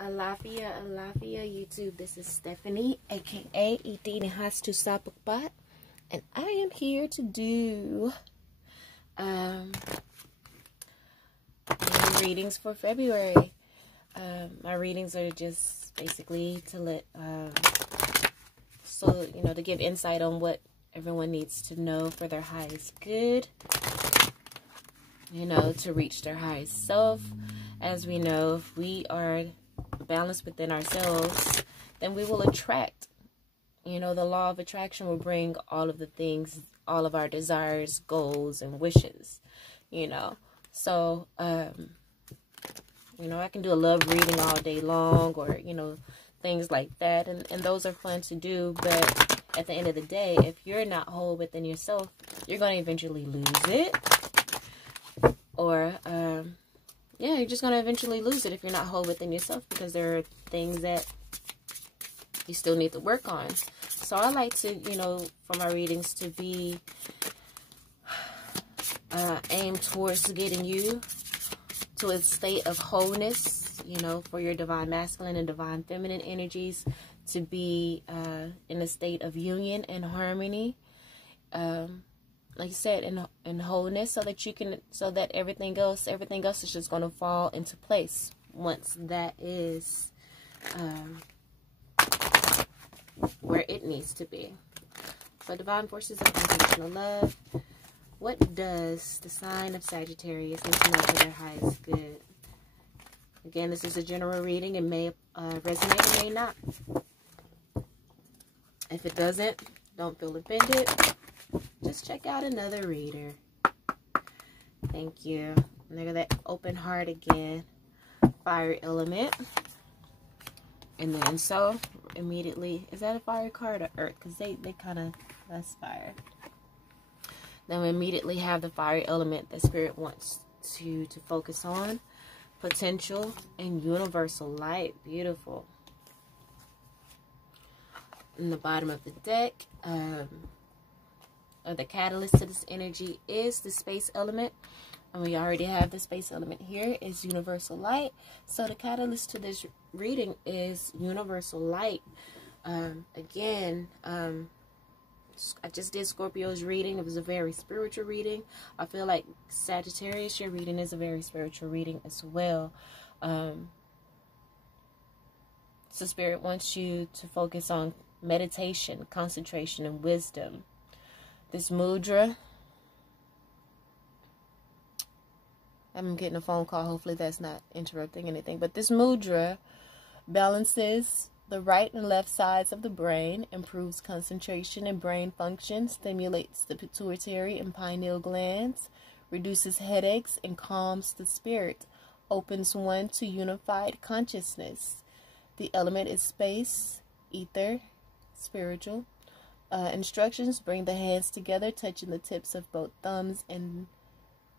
Alafia, YouTube. This is Stephanie, aka Idin Nehasthusaa Gbagba, and I am here to do readings for February. My readings are just basically to let to give insight on what everyone needs to know for their highest good, to reach their highest self. As we know, if we are balanced within ourselves, then we will attract. The law of attraction will bring all of the things, all of our desires, goals, and wishes, So, I can do a love reading all day long, or, things like that. And those are fun to do. But at the end of the day, if you're not whole within yourself, you're going to eventually lose it. Or, you're just going to eventually lose it if you're not whole within yourself, because there are things that you still need to work on. So I like to, for my readings to be aimed towards getting you to a state of wholeness, for your divine masculine and divine feminine energies to be in a state of union and harmony. Like you said, in wholeness, so that everything else is just going to fall into place once that is where it needs to be. So divine forces of unconditional love. What does the sign of Sagittarius need to know for their highest good? Again, this is a general reading. It may resonate, it may not. If it doesn't, don't feel offended. Just check out another reader. Thank you. And look at that open heart again. Fire element. And then so immediately, is that a fire card or earth? Because they kind of, that's fire. Then we immediately have the fire element that spirit wants to focus on. Potential and universal light. Beautiful. In the bottom of the deck, the catalyst to this energy is the space element, and we already have the space element here is universal light. So the catalyst to this reading is universal light. I just did Scorpio's reading. It was a very spiritual reading. I feel like Sagittarius, your reading is a very spiritual reading as well. So spirit wants you to focus on meditation, concentration, and wisdom. This mudra, I'm getting a phone call. Hopefully that's not interrupting anything. But this mudra balances the right and left sides of the brain, improves concentration and brain function, stimulates the pituitary and pineal glands, reduces headaches, and calms the spirit, opens one to unified consciousness. The element is space, ether, spiritual. Instructions: bring the hands together, touching the tips of both thumbs and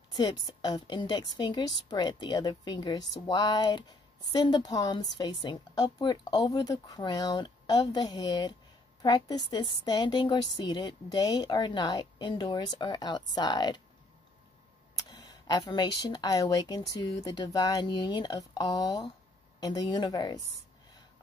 tips of index fingers. Spread the other fingers wide. Send the palms facing upward over the crown of the head. Practice this standing or seated, day or night, indoors or outside. Affirmation: I awaken to the divine union of all and the universe.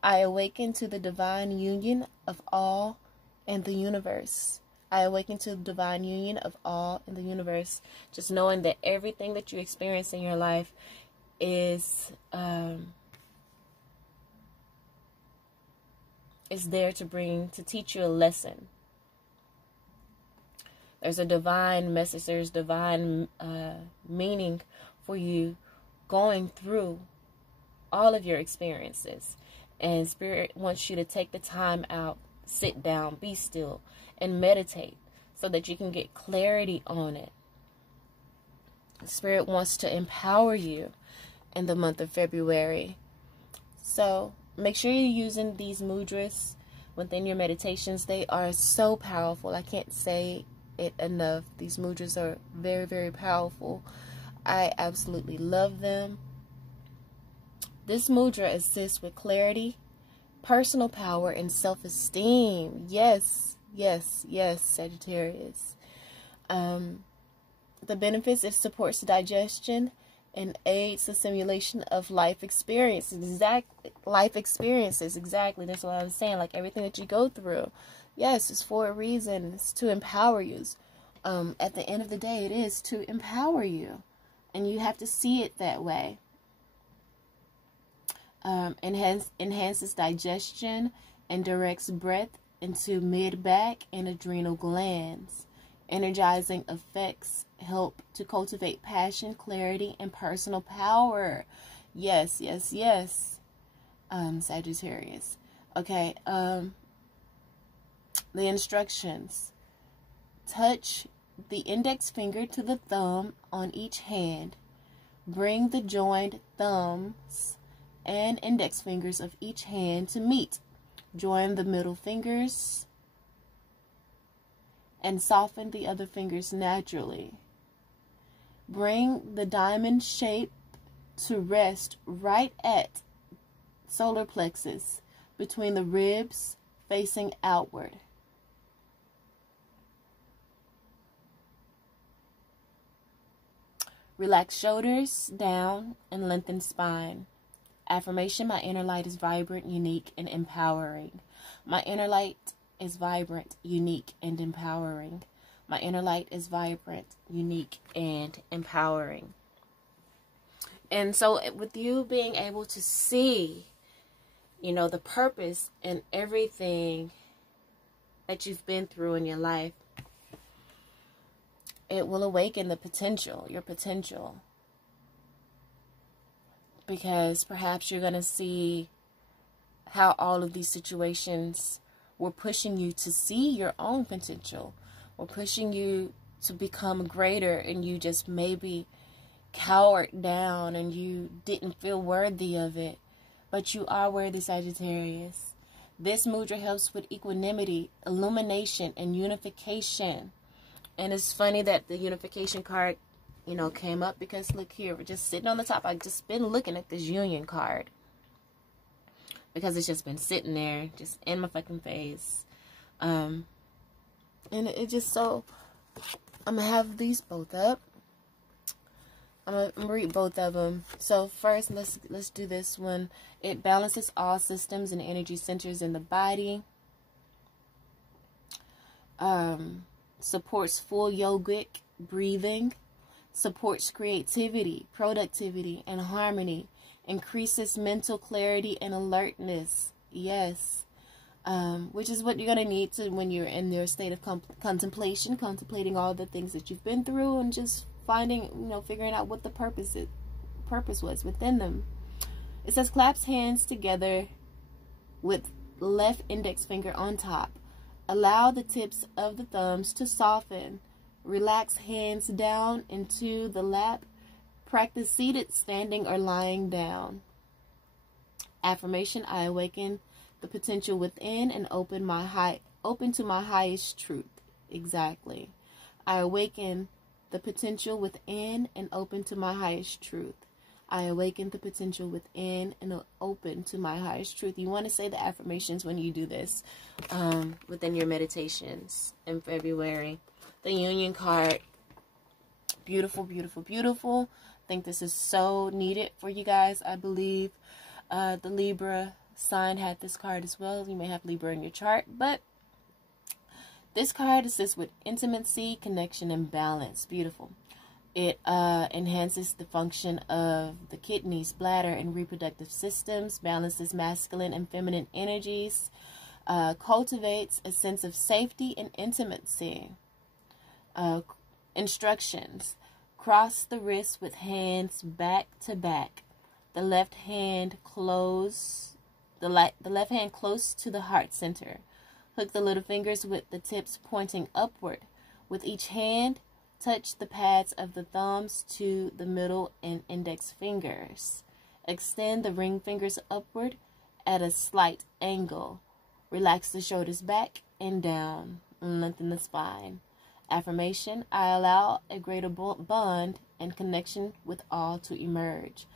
I awaken to the divine union of all and the universe. I awaken to the divine union of all in the universe. Just knowing that everything that you experience in your life is there to teach you a lesson. There's a divine message. There's divine meaning for you going through all of your experiences. And spirit wants you to take the time out, sit down, be still, and meditate so that you can get clarity on it. Spirit wants to empower you in the month of February. So make sure you're using these mudras within your meditations. They are so powerful. I can't say it enough. These mudras are very, very powerful. I absolutely love them. This mudra assists with clarity, personal power, and self-esteem. Yes, yes, yes, Sagittarius. The benefits: it supports digestion, and aids the simulation of life experiences. Life experiences, exactly. That's what I was saying. Like everything that you go through, yes, it's for a reason. It's to empower you. At the end of the day, it is to empower you, and you have to see it that way. Enhances digestion and directs breath into mid-back and adrenal glands. Energizing effects help to cultivate passion, clarity, and personal power. Yes, yes, yes. Sagittarius. Okay. The instructions. Touch the index finger to the thumb on each hand. Bring the joined thumbs and index fingers of each hand to meet. Join the middle fingers and soften the other fingers naturally. Bring the diamond shape to rest right at solar plexus between the ribs facing outward. Relax shoulders down and lengthen spine. Affirmation: my inner light is vibrant, unique, and empowering. My inner light is vibrant, unique, and empowering. My inner light is vibrant, unique, and empowering. And so with you being able to see, you know, the purpose in everything that you've been through in your life, it will awaken the potential, your potential. Because perhaps you're going to see how all of these situations were pushing you to see your own potential, or pushing you to become greater, and you just maybe cowered down and you didn't feel worthy of it. But you are worthy, Sagittarius. This mudra helps with equanimity, illumination, and unification. And it's funny that the unification card, you know, came up, because look here, we're just sitting on the top. I've just been looking at this union card because it's just been sitting there, just in my fucking face. And it just so, I'm gonna have these both up. I'm gonna read both of them. So first, let's do this one. It balances all systems and energy centers in the body. Supports full yogic breathing. Supports creativity, productivity, and harmony. Increases mental clarity and alertness. Yes. Which is what you're going to need to when you're in your state of contemplation, contemplating all the things that you've been through, and just finding, you know, figuring out what the purpose was within them. It says clasp hands together with left index finger on top. Allow the tips of the thumbs to soften. Relax hands down into the lap. Practice seated, standing, or lying down. Affirmation: I awaken the potential within and open to my highest truth. Exactly. I awaken the potential within and open to my highest truth. I awaken the potential within and open to my highest truth. You want to say the affirmations when you do this within your meditations in February. The union card, beautiful, beautiful, beautiful. I think this is so needed for you guys. I believe the Libra sign had this card as well. You may have Libra in your chart, but this card assists with intimacy, connection, and balance. Beautiful. It enhances the function of the kidneys, bladder, and reproductive systems, balances masculine and feminine energies, cultivates a sense of safety and intimacy. Instructions: cross the wrists with hands back to back. The left hand close to the heart center. Hook the little fingers with the tips pointing upward. With each hand, touch the pads of the thumbs to the middle and index fingers. Extend the ring fingers upward at a slight angle. Relax the shoulders back and down. Lengthen the spine. Affirmation: I allow a greater bond and connection with all to emerge.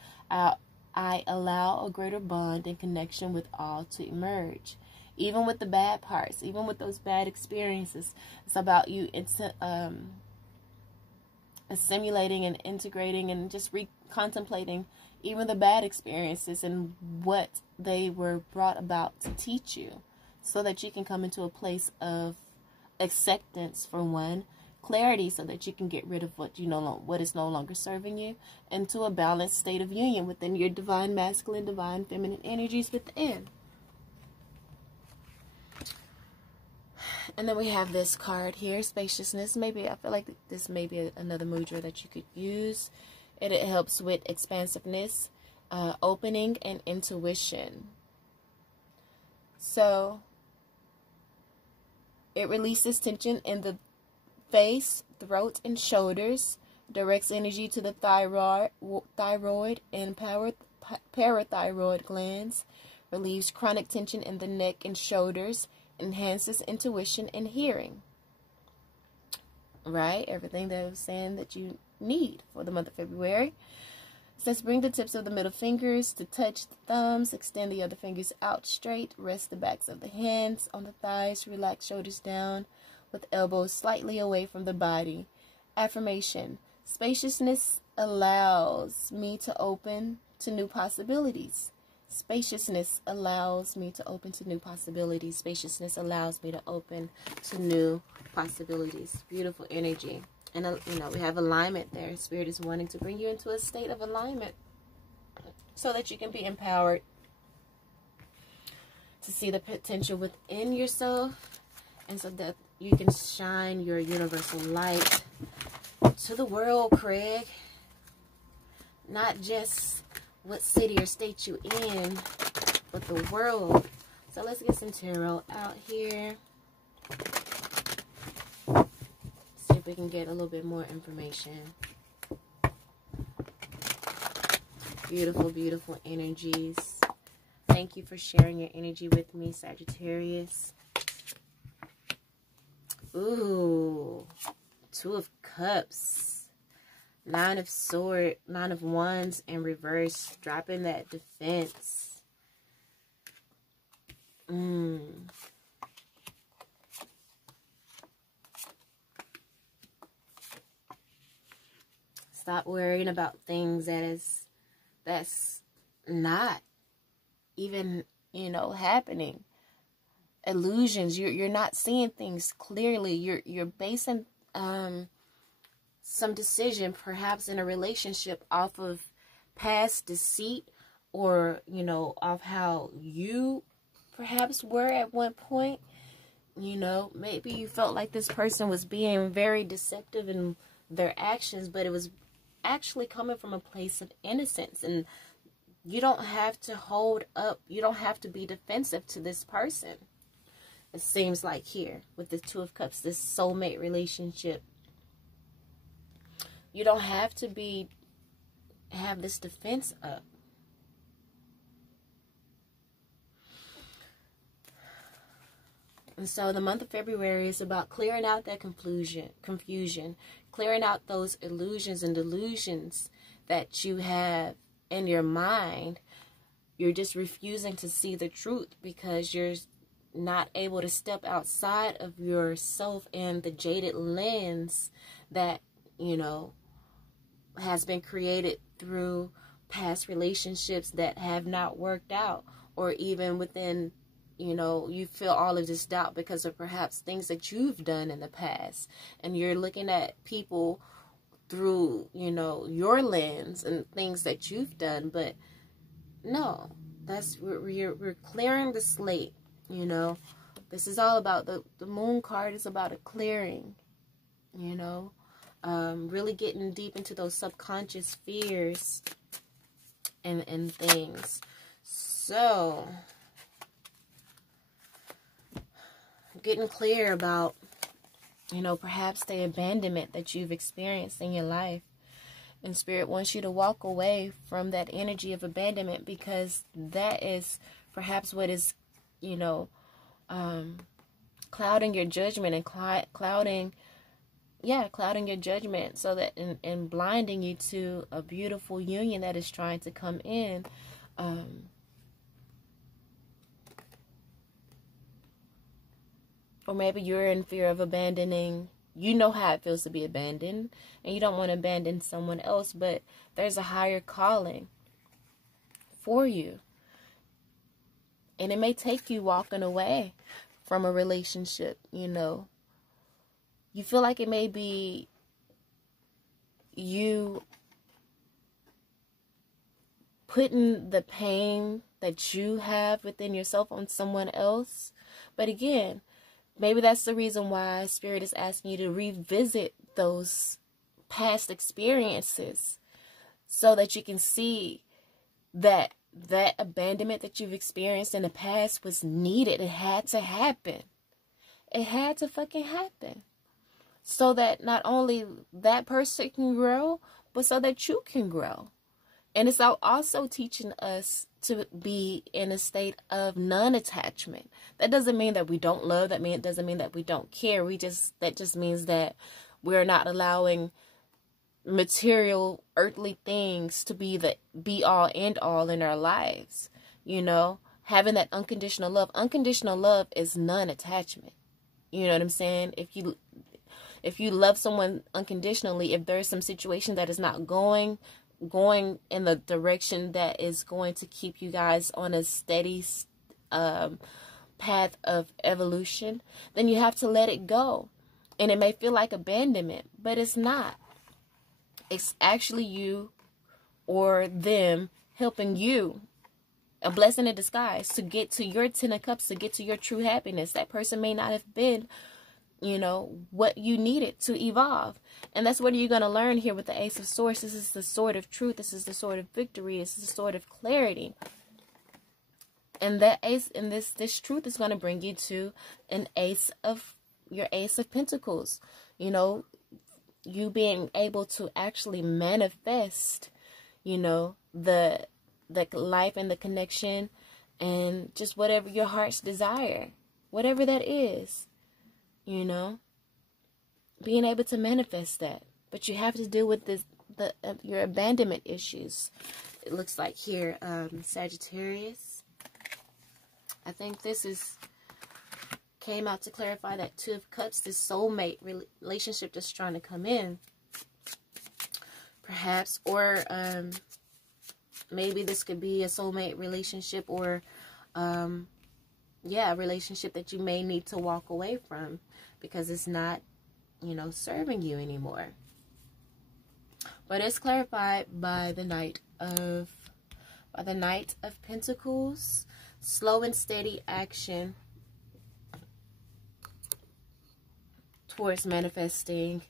I allow a greater bond and connection with all to emerge. Even with the bad parts, even with those bad experiences, it's about you. It's assimilating and integrating and just contemplating even the bad experiences and what they were brought about to teach you, so that you can come into a place of acceptance, for one, clarity, so that you can get rid of what is no longer serving you, into a balanced state of union within your divine masculine, divine feminine energies within. And then we have this card here, spaciousness. Maybe I feel like this may be another mudra that you could use. It helps with expansiveness, opening, and intuition. So it releases tension in the face, throat, and shoulders, directs energy to the thyroid and parathyroid glands, relieves chronic tension in the neck and shoulders, enhances intuition and hearing. Right? Everything that I was saying that you need for the month of February. It says, bring the tips of the middle fingers to touch the thumbs, extend the other fingers out straight, rest the backs of the hands on the thighs, relax shoulders down with elbows slightly away from the body. Affirmation: spaciousness allows me to open to new possibilities. Spaciousness allows me to open to new possibilities. Spaciousness allows me to open to new possibilities. Beautiful energy. And, we have alignment there. Spirit is wanting to bring you into a state of alignment so that you can be empowered to see the potential within yourself, and so that you can shine your universal light to the world, Craig. Not just what city or state you in, but the world. So let's get some tarot out here. See if we can get a little bit more information. Beautiful, beautiful energies. Thank you for sharing your energy with me, Sagittarius. Ooh, Two of Cups. Nine of Wands in reverse, dropping that defense. Stop worrying about things that's not even, happening. Illusions. You're not seeing things clearly. You're basing some decision, perhaps in a relationship, off of past deceit, or off how you perhaps were at one point. Maybe you felt like this person was being very deceptive in their actions, but it was actually coming from a place of innocence. And you don't have to hold up, you don't have to be defensive to this person. It seems like here with the Two of Cups, this soulmate relationship, you don't have to have this defense up. And so the month of February is about clearing out that confusion, clearing out those illusions and delusions that you have in your mind. You're just refusing to see the truth because you're not able to step outside of yourself and the jaded lens that, has been created through past relationships that have not worked out, or even within, you feel all of this doubt because of perhaps things that you've done in the past, and you're looking at people through, your lens and things that you've done. But no, we're clearing the slate. This is all about the moon card is about a clearing, really getting deep into those subconscious fears and things. So getting clear about, perhaps the abandonment that you've experienced in your life. And Spirit wants you to walk away from that energy of abandonment, because that is perhaps what is, clouding your judgment and clouding your judgment, so that and blinding you to a beautiful union that is trying to come in. Or maybe you're in fear of abandoning you know how it feels to be abandoned, and you don't want to abandon someone else, but there's a higher calling for you. And it may take you walking away from a relationship, you know. You feel like it may be you putting the pain that you have within yourself on someone else. But again, maybe that's the reason why Spirit is asking you to revisit those past experiences, so that you can see that that abandonment that you've experienced in the past was needed. It had to happen. It had to fucking happen. So that not only that person can grow, but so that you can grow. And it's also teaching us to be in a state of non-attachment. That doesn't mean that we don't love. It doesn't mean that we don't care. That just means that we're not allowing material, earthly things to be the be all end all in our lives. You know, having that unconditional love. Unconditional love is non-attachment. You know what I'm saying? If you love someone unconditionally, if there's some situation that is not going in the direction that is going to keep you guys on a steady path of evolution, then you have to let it go. And it may feel like abandonment, but it's not. It's actually you or them helping you, a blessing in disguise, to get to your 10 of cups, to get to your true happiness. That person may not have been, you know, what you needed to evolve. And that's what you're going to learn here with the Ace of Swords. This is the sword of truth. This is the sword of victory. This is the sword of clarity. And that ace, and this truth is going to bring you to your Ace of Pentacles. You know, you being able to actually manifest, you know, the life and the connection and just whatever your heart's desire, whatever that is. You know, being able to manifest that. But you have to deal with your abandonment issues. It looks like here, Sagittarius. I think this came out to clarify that Two of Cups, this soulmate relationship that's trying to come in. Perhaps, or maybe this could be a soulmate relationship, or a relationship that you may need to walk away from because it's not, you know, serving you anymore. But it's clarified by the Knight of Pentacles. Slow and steady action towards manifesting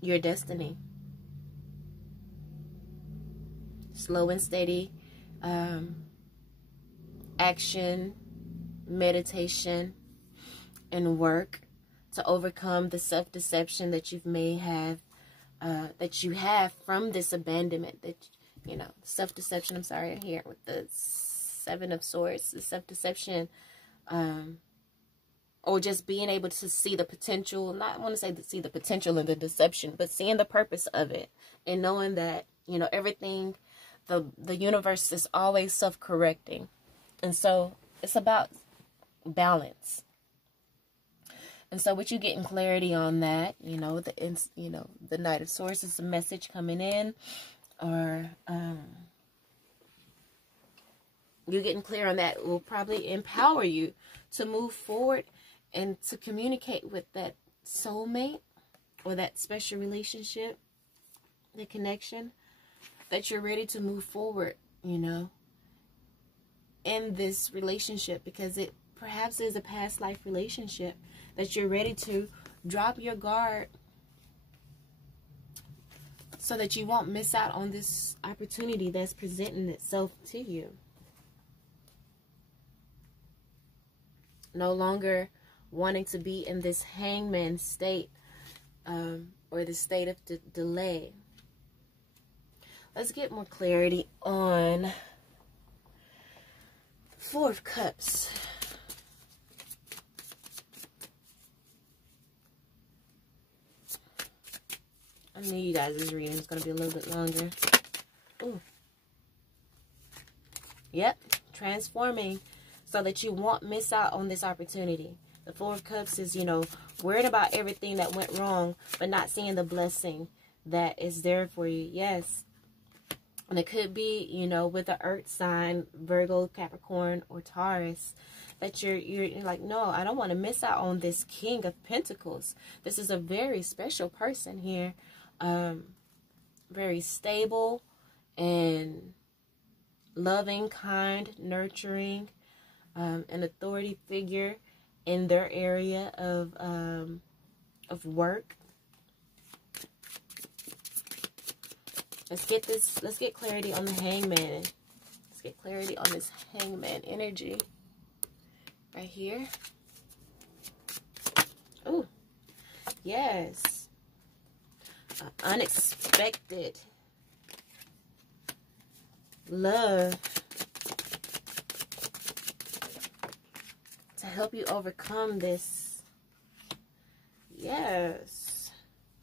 your destiny. Slow and steady action, meditation, and work to overcome the self-deception that you have from this abandonment. That, you know, self-deception, I'm sorry, here with the Seven of Swords, the self-deception, or just being able to see the potential, not want to say see the potential in the deception, but seeing the purpose of it, and knowing that, you know, everything, the universe is always self-correcting. And so it's about balance. And so with you getting clarity on that, you know, the Knight of Swords is a message coming in, or you getting clear on that will probably empower you to move forward and to communicate with that soulmate or that special relationship, the connection, that you're ready to move forward, you know, in this relationship, because it perhaps is a past life relationship, that you're ready to drop your guard so that you won't miss out on this opportunity that's presenting itself to you. No longer wanting to be in this hangman state, or the state of delay. Let's get more clarity on Four of Cups. I knew you guys' reading is going to be a little bit longer. Ooh. Yep, transforming. so that you won't miss out on this opportunity. The Four of Cups is, you know, worried about everything that went wrong, but not seeing the blessing that is there for you. Yes. And it could be, you know, with the earth sign, Virgo, Capricorn, or Taurus, that you're like, no, I don't want to miss out on this King of Pentacles. This is a very special person here. Very stable and loving, kind, nurturing, an authority figure in their area of work. Let's get clarity on the Hangman. Let's get clarity on this Hangman energy right here. Oh, yes. Unexpected love to help you overcome this. Yes.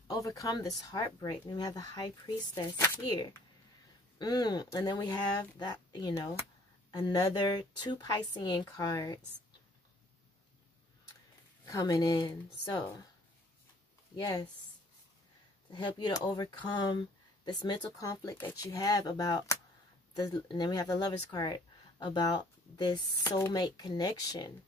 Overcome this heartbreak. And we have the High Priestess here. And then we have that, you know, another 2 Piscean cards coming in. So, yes. To help you to overcome this mental conflict that you have about the, and then we have the Lover's card, about this soulmate connection.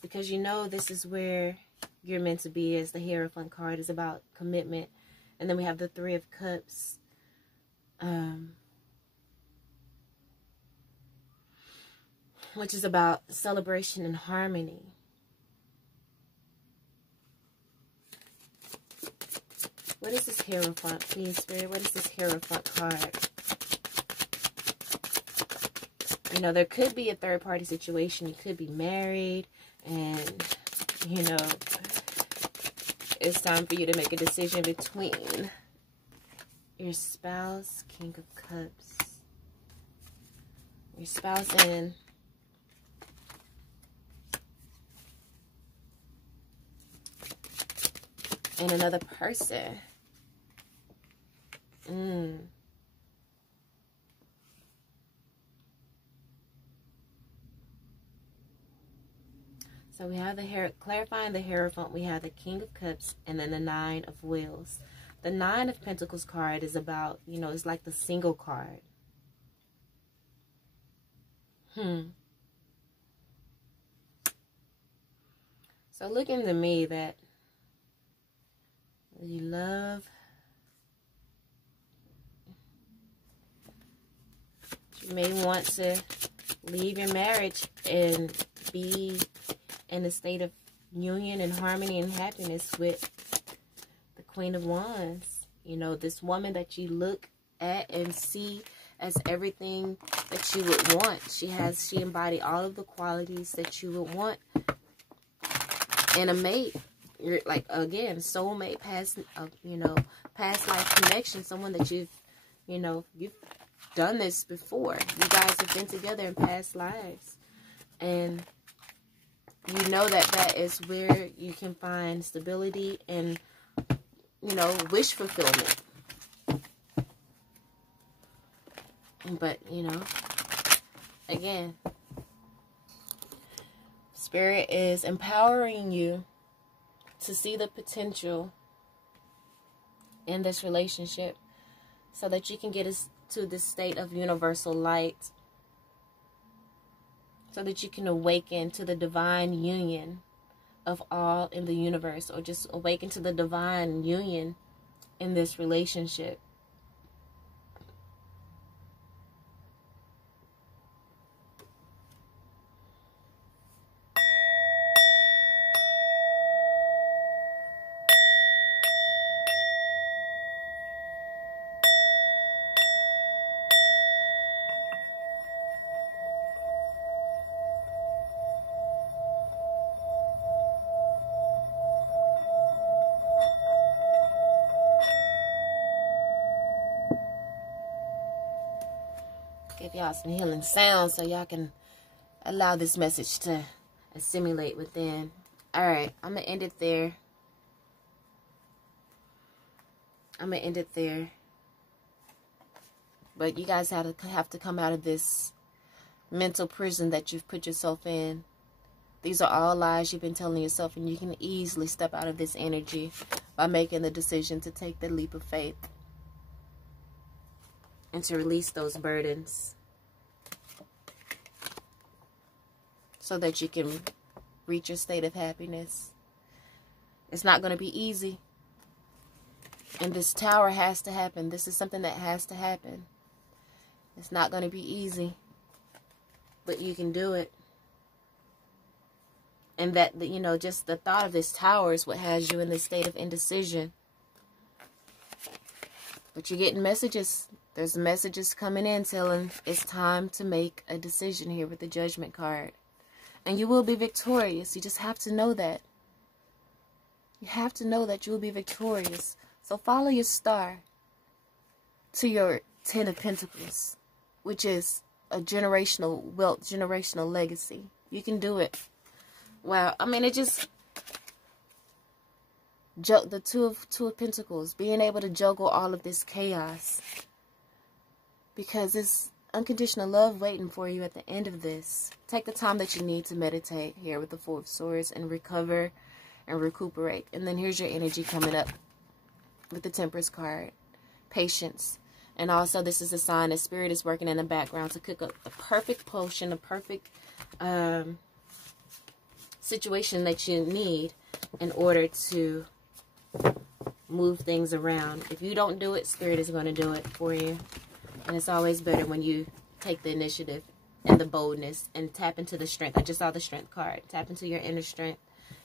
Because you know this is where you're meant to be, as the Hierophant card is about commitment. And then we have the 3 of Cups. Which is about celebration and harmony. What is this Hierophant, please, Spirit? What is this Hierophant card? You know, there could be a third-party situation. You could be married, and, you know, it's time for you to make a decision between your spouse, King of Cups, your spouse, and another person. So we have the clarifying the Hierophant, we have the King of Cups, and then the 9 of Wheels. The 9 of Pentacles card is about, you know, it's like the single card. So looking to me that you love, you may want to leave your marriage and be in a state of union and harmony and happiness with the Queen of Wands. You know, this woman that you look at and see as everything that you would want. She embodies all of the qualities that you would want in a mate. You're like, again, soulmate, past, you know, past life connection, someone that you've done this before. You guys have been together in past lives. And you know that is where you can find stability and, you know, wish fulfillment. But, you know, again, Spirit is empowering you to see the potential in this relationship so that you can get us to this state of universal light, so that you can awaken to the divine union of all in the universe, or just awaken to the divine union in this relationship. Give y'all some healing sounds so y'all can allow this message to assimilate within. Alright, I'm going to end it there. I'm going to end it there. But you guys have to come out of this mental prison that you've put yourself in. These are all lies you've been telling yourself, and you can easily step out of this energy by making the decision to take the leap of faith and to release those burdens so that you can reach your state of happiness. It's not going to be easy. And this tower has to happen. This is something that has to happen. It's not going to be easy, but you can do it. And that, you know, just the thought of this tower is what has you in this state of indecision. But you're getting messages. There's messages coming in telling it's time to make a decision here with the Judgment card. And you will be victorious. You just have to know that. You have to know that you will be victorious. So follow your star to your 10 of Pentacles, which is a generational wealth, generational legacy. You can do it. Wow. I mean, it just... the two of Pentacles. Being able to juggle all of this chaos. Because it's unconditional love waiting for you at the end of this. Take the time that you need to meditate here with the Four of Swords and recover and recuperate. And then here's your energy coming up with the Temperance card. Patience. And also this is a sign that Spirit is working in the background to cook up a perfect potion, a perfect situation that you need in order to move things around. If you don't do it, Spirit is going to do it for you. And it's always better when you take the initiative and the boldness and tap into the strength. I just saw the Strength card. Tap into your inner strength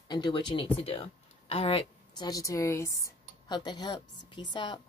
and do what you need to do. All right, Sagittarius. Hope that helps. Peace out.